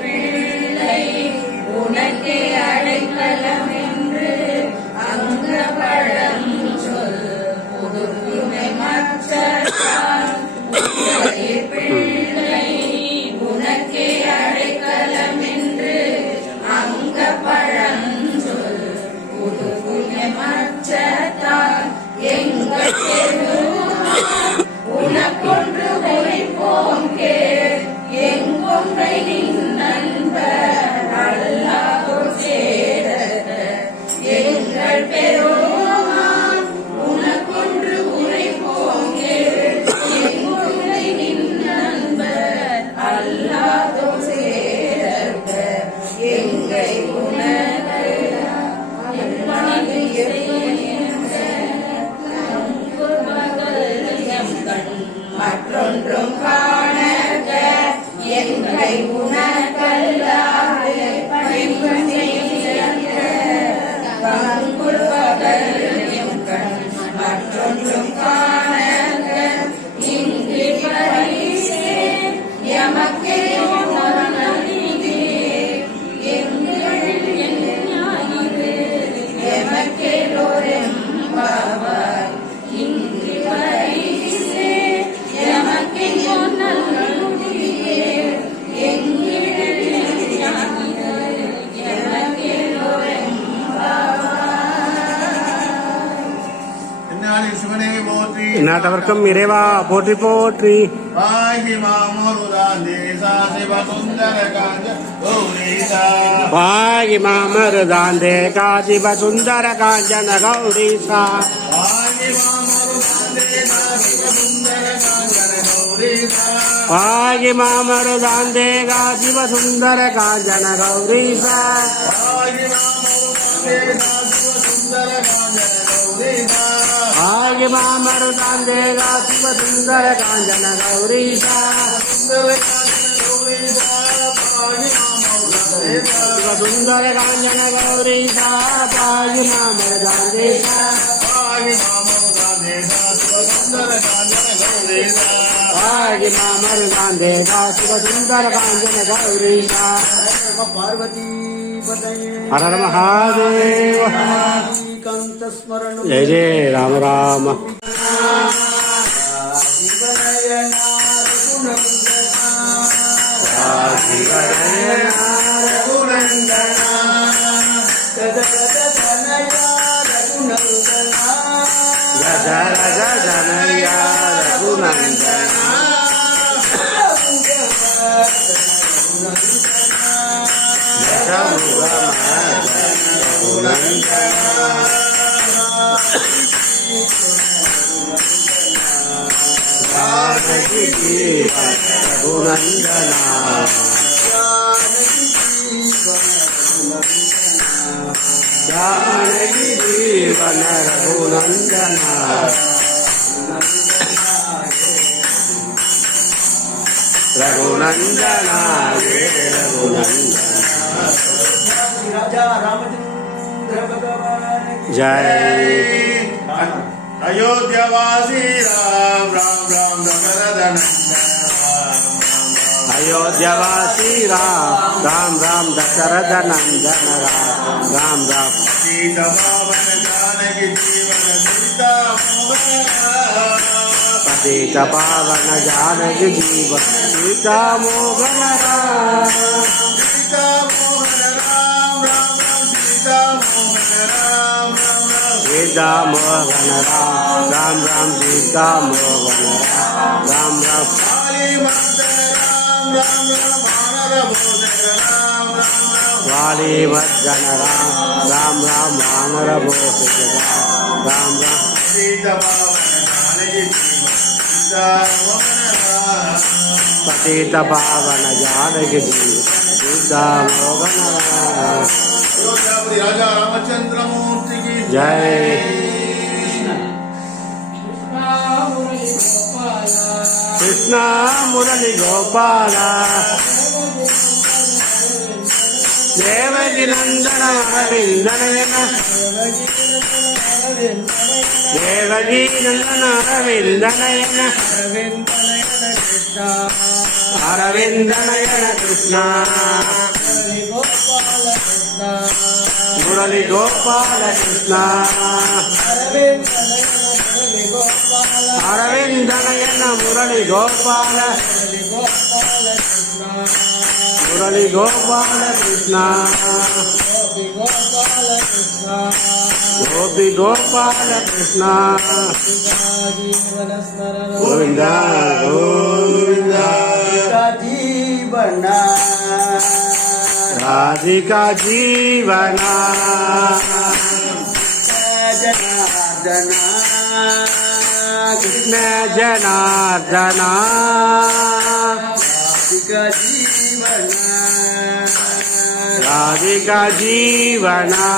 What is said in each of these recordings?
பிள்ளை உனக்கே அடைக்கலம் என்று அங்க பழம் சொல் புதுமை மற்றான் பிள்ளை உனக்கே அடைக்கலம் என்று அங்க பழம் சொல் புதுமை மற்றான் எங்கள் உனக்கொன்று உரைப்போம் கேள் எங்கொன்றை நின் நண்பர் அல்லாஹ் சேர எங்கள் பெருமான் உனக்கொன்று உரைப்போம் கேள் எங்கொன்றை நின் நண்பர் அல்லாஹ் சேர எங்கை உனக்கு மற்றொன்றும் காணக எங்களை உணர்கல்லாது மற்றொன்றும் காணக இங்கு பரிசே எமக்கே எமக்கேலோரெம்பாவாய் இங்கு பரிசே எமக்கே நாட்டவர்க்கம் இறைவா போற்றி போற்றி. பாகி மாமருதாந்தே காசிப சுந்தர காஞ்சன கௌரீசா பாகி மாமருதாந்தே காசிப சுந்தர காஞ்சன கௌரீசா ஆகி மாமருதாந்தே காசிப சுந்தர காஞ்சன கௌரீசா சுந்தர காஞ்சன கௌரீசா பாகி மாமருதாந்தே பாகி மாமருதாந்தே காசிப சுந்தர காஞ்சன கௌரீசா பார்வதி हर हर महादेव. जय जय राम राम. जानकी जीवन रघुनंदना रघुनंदना जय अयोध्यावासी राम राम राम दशरथ अयोध्यावासी राम राम राम दशरथ नंदन राम राम राम सीता पावन जानकी जीवन पतित पावन जानकी जीवन सीता मोहन राम सीता मोहन राम राम राम सीता मोहन राम राम राम सीता मोहन राम राम राम सीता मोहन राम राम राम वाली मर्दन राम राम राम वानर भूषित राम राम सीता पावन जानकी पतित पावन जानकी सीता मोहन राम. राजा रामचंद्र मूर्ति की जय. कृष्ण मुरली गोपाला देवकी नंदन अरविंदनयन देवकी नंदन अरविंदनयन Krishna அரவிந்தநயன Krishna Murali Gopala Krishna Murali Gopala அரவிந்தநயன Murali Gopala Murali Gopala Krishna Gopi Gopala Krishna Govinda Govinda जीवना ராதிகா ஜீவனா जनार्दना கிருஷ்ண ஜனார்தனா राधिका जीवना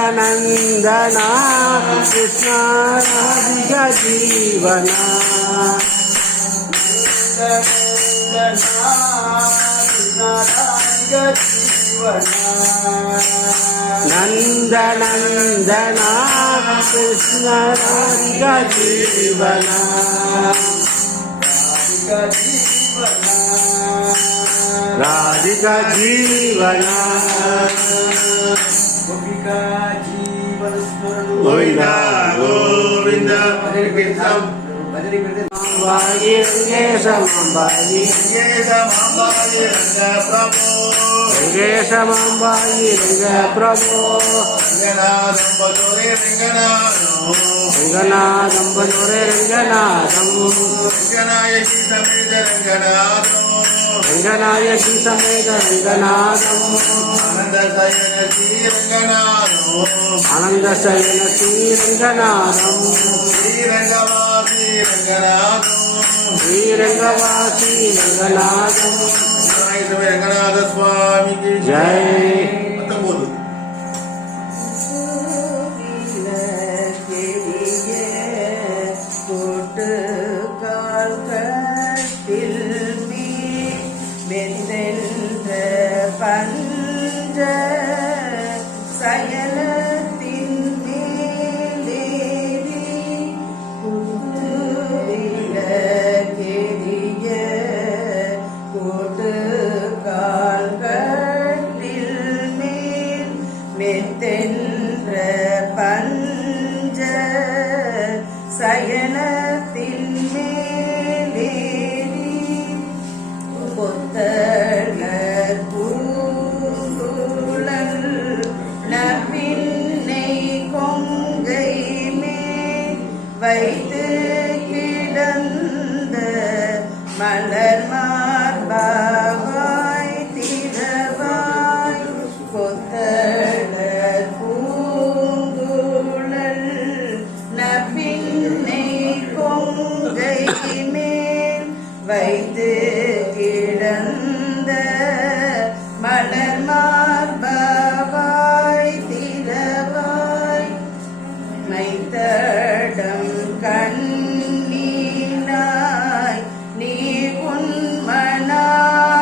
நந்தநந்தனா கிருஷ்ண ராதிகா ஜீவனா நந்தநந்தனா கிருஷ்ண ராதிகா ஜீவனா ராதிகா ஜீவனா கோவிந்தா கோவிந்தா அம்பாயி ரங்கேசம் அம்பாயி ரங்கேசம் அம்பாயி ரங்க பிரபோ ரங்கநாதம் பனுரே ரங்கநாதம் ரங்கநாயகி சமேத ரங்கநாதம் ஆனந்த சயன ஸ்ரீரங்கநாதம் ஸ்ரீரங்கவாசி ரங்கநாதம் ரங்கநாத சுவாமிக்கு ஜெய் பஞ்ச சயனத்தின் மேலேறி கெடிய கோட்டு கால்களில் மேல் மெத்தென்ற பஞ்ச சயனத்தின் மேலேறி கொத்தளர் பூங்குழல் நபின்னை கொங்கை மேல் வைத்து கிடந்த மலர் மார்பாய் திரவாய் கொத்தளர் பூங்குழல் நபின்னை கொங்கை மேல் வைத்து கிடந்த மலர் மார்பாய் திரவாய் மைத்தடம் கண்ணீனாய் நீ உன்மனாதனை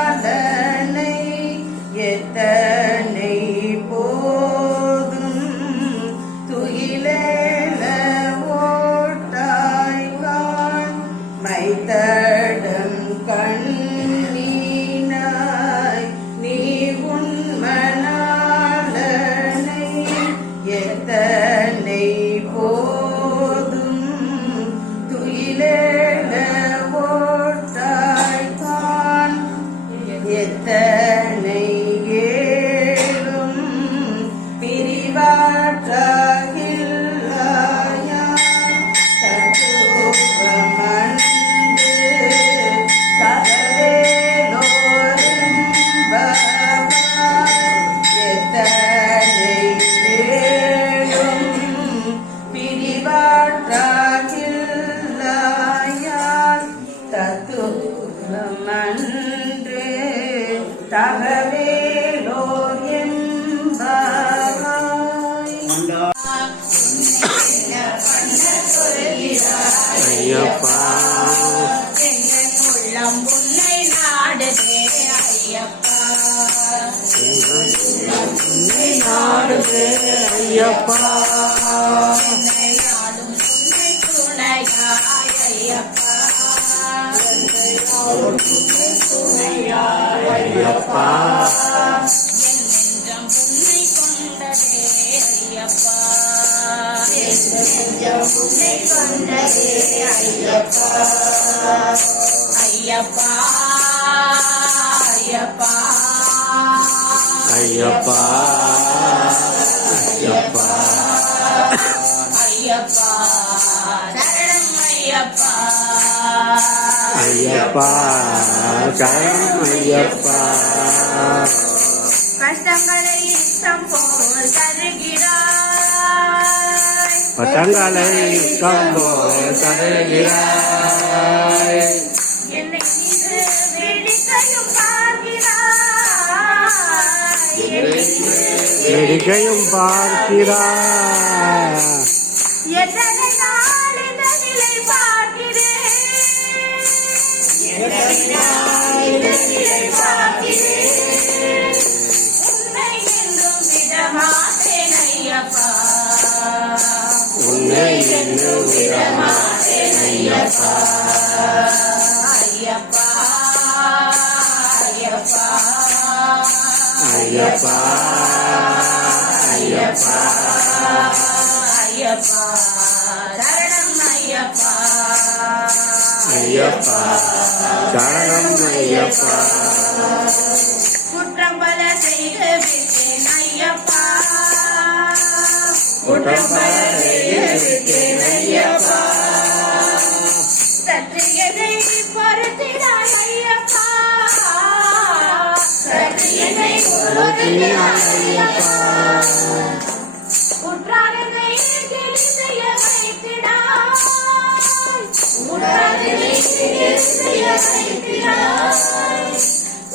எத்தனை போதும் துயிலேல ஓட்டாய் காண் மைத்தடம் கண்ணீனாய் நீ உன்மனாதனை எத்தனை போதும் துயிலேல ஓட்டாய் காண் எத்தனை ஏழும் பிரிவாற்றாகில்லாயான் தத்துவமன்று கதவேலோரும் எத்தனை ஏழும் பிரிவாற்றாகில்லாயான் தத்துவமன்று தகவேலோர் என்பாய் ஐயப்பா உள்ளம் உன்னை நாடுதே ஐயப்பா ஐயப்பா என்னையாளும் உன்னை துணையாய் ஐயப்பா ஐயப்பா என் நெஞ்சம் உன்னை கொண்டதே ஐயப்பா என் நெஞ்சம் உன்னை கொண்டதே ஐயப்பா ஐயப்பா ஐயப்பா ஐயப்பா ஐயப்பா ஐயப்பா சரணம் ஐயப்பா ஐயப்பா சரணம் ஐயப்பா கஷ்டங்களை இஷ்டம் போல் தருகிறாய் பட்டங்களை கம்போல் தருகிறாய் என்னை இன்று வேடிக்கையும் பார்க்கிறாய் வேடிக்கையும் பார்க்கிறாய் எத்தனை நாள் இந்த நிலை பார்க்கிறேன் எத்தனை நாள் இந்த நிலை பார்க்கிறேன் உன்னை என்றும் விடமாட்டேன் ஐயப்பா உன்னை இன்னும் விடமாட்டேன் ஐயப்பா ஐயப்பா ஐயப்பா ஐயப்பா ஐயப்பா ஐயப்பா சரணம் ஐயப்பா ஐயப்பா சரணம் ஐயப்பா குற்றம் பல செய்து விட்டேன் ஐயப்பா குற்றம் பல செய்து விட்டேன் ஐயப்பா சத்தியதை பொறுத்தினாய் ஐயப்பா சத்தியதை பொறுத்தினாய் ஐயப்பா குற்றாலத்தை கேலி செய்ய வைத்திடாய் குற்றாலத்தை கேலி செய்ய வைத்திடாய்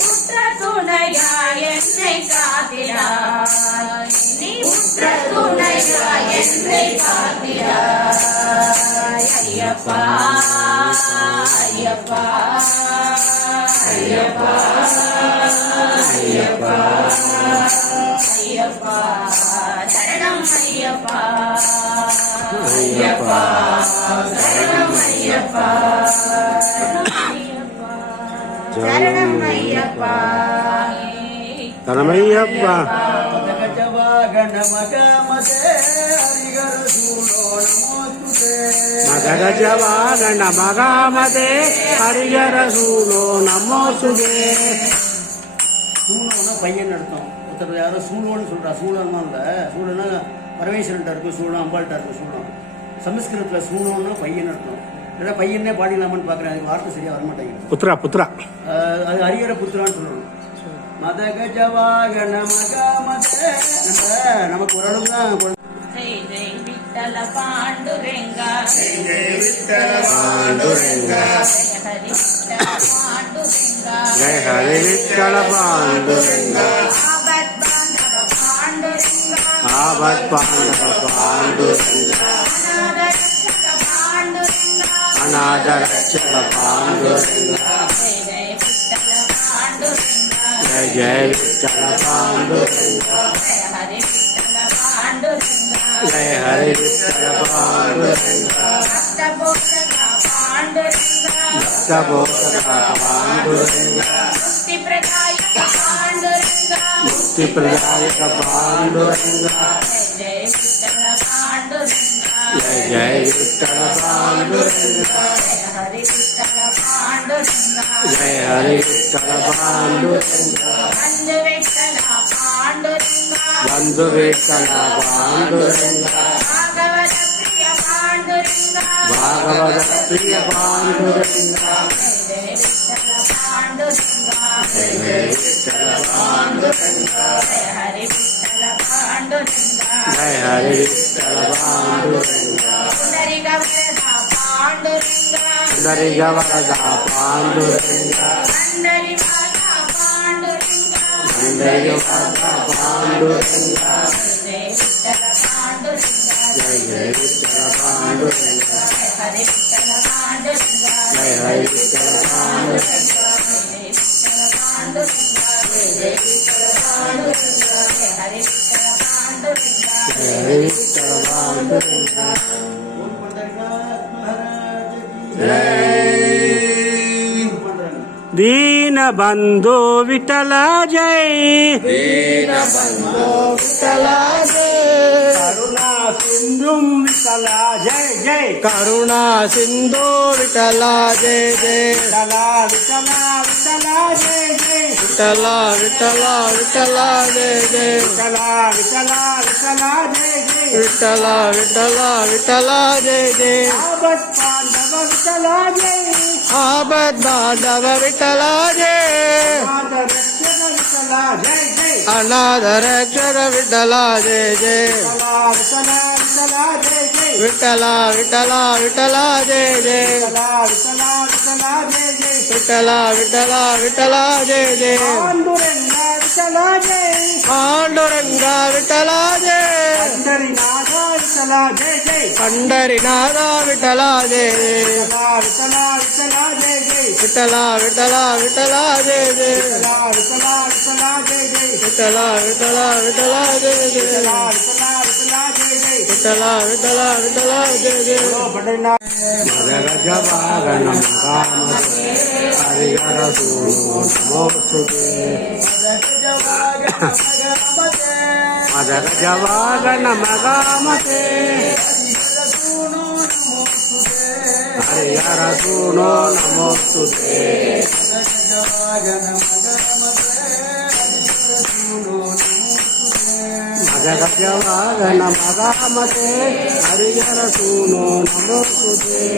உற்ற துணையாய் என்னை காத்திடாய் நீ உற்ற துணையாய் என்னை காத்திடாய் ஐயப்பா ஐயப்பா ஐயப்பா ஐயப்பா ஐயப்பா சரணம் ஐயப்பா ஐயப்பா சரணம் ஐயப்பா சரணம் ஐயப்பா சரணமையப்பா மகஜவாகன மகாமதே ஹரிஹர சூலோ நமோசுதே சூழம்னா பையன் அர்த்தம். ஒருத்தர் யாரோ சூழோன்னு சொல்றா. சூழம்னா இல்லை, சூழன்னா பரமேஸ்வரன்ட்ட இருக்கும் சூழம், அம்பாள்கிட்ட இருக்கும் சூழம். சமஸ்கிருதத்தில் சூழம்னா பையன் அர்த்தம். ஏன்னா பையனே பாடிக்கலாமான்னு பார்க்குறேன், அதுக்கு வார்த்தை சரியாக வரமாட்டேங்குது. புத்ரா புத்ரா அது ஹரிஹர புத்திரான்னு சொல்லணும். மதகஜவாகன மகாமதே. நமக்கு ஓரளவு தான் ஜெய் ஜெய் விட்டல பாண்டுரெங்கா பாண்டுரங்க ஜெய ஹரி விட்டல பாண்டுரெங்கா ஜெய ஹரி விட்டல பாண்டுரங்க ஆபத் பாண்டவ பாண்டுரெங்கா ஆபத் பாண்டவ பாண்டுரங்க அநாத ரட்சக பாண்டுரெங்கா அநாத ரட்சக பாண்டுரங்க ஜெய ஜெய விட்டல பாண்டுரெங்கா ஜெய ஹரி விட்டல பாண்டுரங்க அஷ்டபோஷக பாண்டுரெங்கா பக்தபோஷக பாண்டுரங்க முக்தி பிரதாயக பாண்டுரெங்கா முக்தி பிரதாயக பாண்டுரங்க ஜெய விட்டல பாண்டுரெங்கா ஜெய விட்டல பாண்டுரங்க ஜெய ஹரி விட்டல பாண்டுரெங்கா ஜெய ஹரி விட்டல பாண்டுரங்க வந்து விட்டல பாண்டுரெங்கா ಬಂಧು ವಿಠಲ ಪಾಂಡುರಂಗ ಭಾಗವತ ಪ್ರಿಯ ಪಾಂಡುರಂಗ ಭಾಗವತ ಪ್ರಿಯ ಪಾಂಡುರಂಗ ಜಯ ವಿಠಲ ಪಾಂಡುರಂಗ ಜಯ ವಿಠಲ ಪಾಂಡುರಂಗ ಜಯ ಹರಿ ವಿಠಲ ಪಾಂಡುರಂಗ ಜಯ ಹರಿ ವಿಠಲ ಪಾಂಡುರಂಗ ಪುಂಡರಿಗ ವರದ ಪಾಂಡುರಂಗ ಸುಂದರಿಗ ವರದ ಪಾಂಡುರಂಗ ಅಂಡರಿ ವಾದ ಪಾಂಡುರಂಗ ಸುಂದರಿಗ ವರದ ಪಾಂಡುರಂಗ ಜಯ ವಿಠಲ ಪಾಂಡುರಂಗ ಜಯ ಜಯ ವಿಠಲ ಪಾಂಡುರಂಗ ಜಯ ಹರಿ ವಿಠಲ ಪಾಂಡುರಂಗ ಜಯ ಹರಿ ವಿಠಲ ಪಾಂಡುರಂಗ ಜಯ ವಿಠಲ ಪಾಂಡುರಂಗ ಜಯ ವಿಠಲ ಪಾಂಡುರಂಗ ಜಯ ಹರಿ ವಿಠಲ ಪಾಂಡುರಂಗ हरे विठ्ठल पांडुरंगा ओम पंढरीनाथ महाराज की जय दीनबंधु विठ्ठल जय दीनबंधो विठ्ठला जय करुणा सिंधु विठ्ठल जय जय करुणा सिंधु विठ्ठला जय जय विठ्ठला विठ्ठला विठ्ठला जय जय विठ्ठला विठ्ठला विठ्ठला जय जय विठ्ठला विठ्ठला विठ्ठला जय जय विठ्ठला विठ्ठला विठ्ठला जय जय आबत पांडव विठ्ठल जय आबद बांधव विठ्ठला जय माता रक्षक विठ्ठल जय जय अनाथ रक्षक विठ्ठला जय जय विठ्ठला विठ्ठला विठ्ठला जय जय विठ्ठला विठ्ठला विठ्ठला जय जय विठ्ठला विठ्ठला विठ्ठला जय जय विठ्ठला विठ्ठला विठ्ठला जय जय पांडुरंगा विठ्ठला जय पंढरीनाथ विठ्ठला जय जय विठ्ठला विठ्ठला विठ्ठला जय जय विठ्ठला विठ्ठला विठ्ठला जय जय विठ्ठला विठ्ठला विठ्ठला जय जय गजवागणं कामते हरिहर सूनो नमोस्तुते गजवागणं कामते हरिहर सूनो नमोस्तुते गजवागणं कामते हरिहर सूनो नमोस्तुते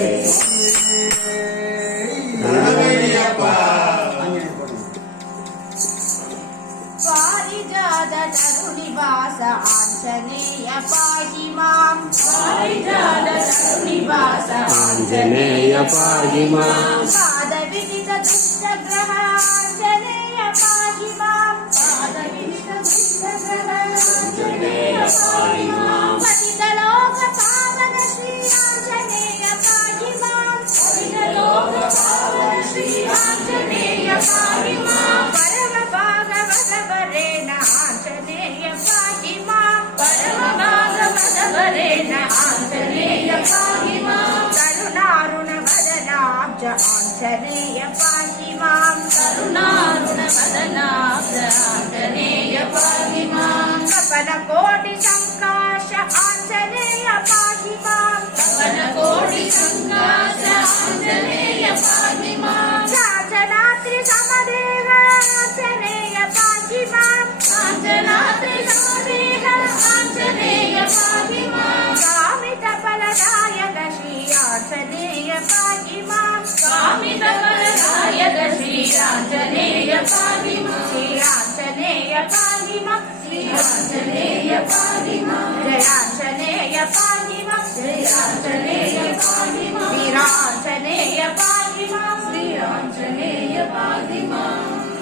पारिजात तरुनिवास आञ्जनेय पाहि मां पारिजात तरुनिवास आञ्जनेय पाहि मां पादविदित दुष्टग्रह आञ्जनेय पाहि मां पादविदित दुष्टग्रह आञ्जनेय पाहि मां पतितलोकपावन श्री आञ्जनेय पाहि मां पतितलोकपावन श्री आञ्जनेय पाहि मां परम भागवत वरेण आञ्जनेय पाहि मां परम भागवत वरेण आञ्जनेय पाहि मां करुणारुण वदनाब्ज आञ्जनेय पाहि मां करुणारुण वदनाब्ज आञ्जनेय पाहि मां कपलकोटि संकाश आञ्जनेय पाहि मां कपलकोटि संकाश आञ्जनेय पाहि मां चाचरात्रि समदेव आञ्जनेय पाहि मां चाचरात्रि समदेव आञ्जनेय पाहि मां कामितफलदायक श्री आञ्जनेय पाहि मां कामितफलदायक श्री आञ्जनेय पाहि मां श्री आञ्जनेय पाहि मां श्री आञ्जनेय पाहि मां जय आञ्जनेय पाहि मां जय आञ्जनेय पाहि मां वीराञ्जनेय पाहि मां श्री आञ्जनेय पाहि मां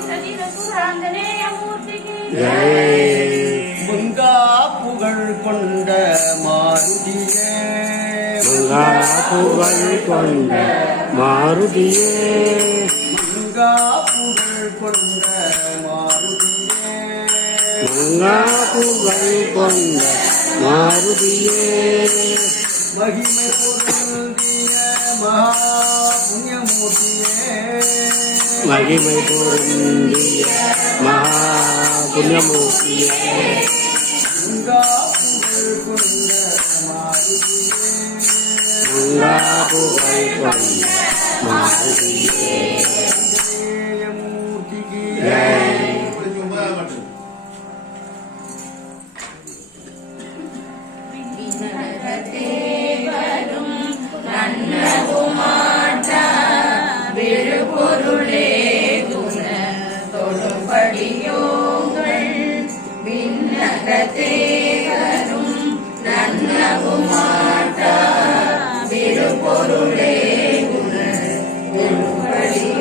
சதிரசுராஞ்சனேய மூர்த்திக்கு மங்கா புகழ் கொண்ட மாருதியே மங்கா புகழ் கொண்ட மாருதியே மங்கா புகழ் கொண்ட மாருதியே மங்கா புகழ் கொண்ட மாருதியே மகிமை பொருந்திய மகா புண்ணியமூர்த்தியே மகிமை பொருந்திய மகா புண்ணியமூர்த்தியே மங்கா புகழ் கொண்ட மாருதியே மங்கா புகழ் கொண்ட மாருதியே மூர்த்திக்கு தேவரும் நன்னகுமாட்ட விழுபொருளே குண தொழும்படியோங்கள் விண்ணக தேவரும் நன்னகுமாட்ட விழுபொருளே குண தொழும்படியோ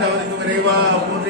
ஆண்டவருக்கு விரைவா போற்றி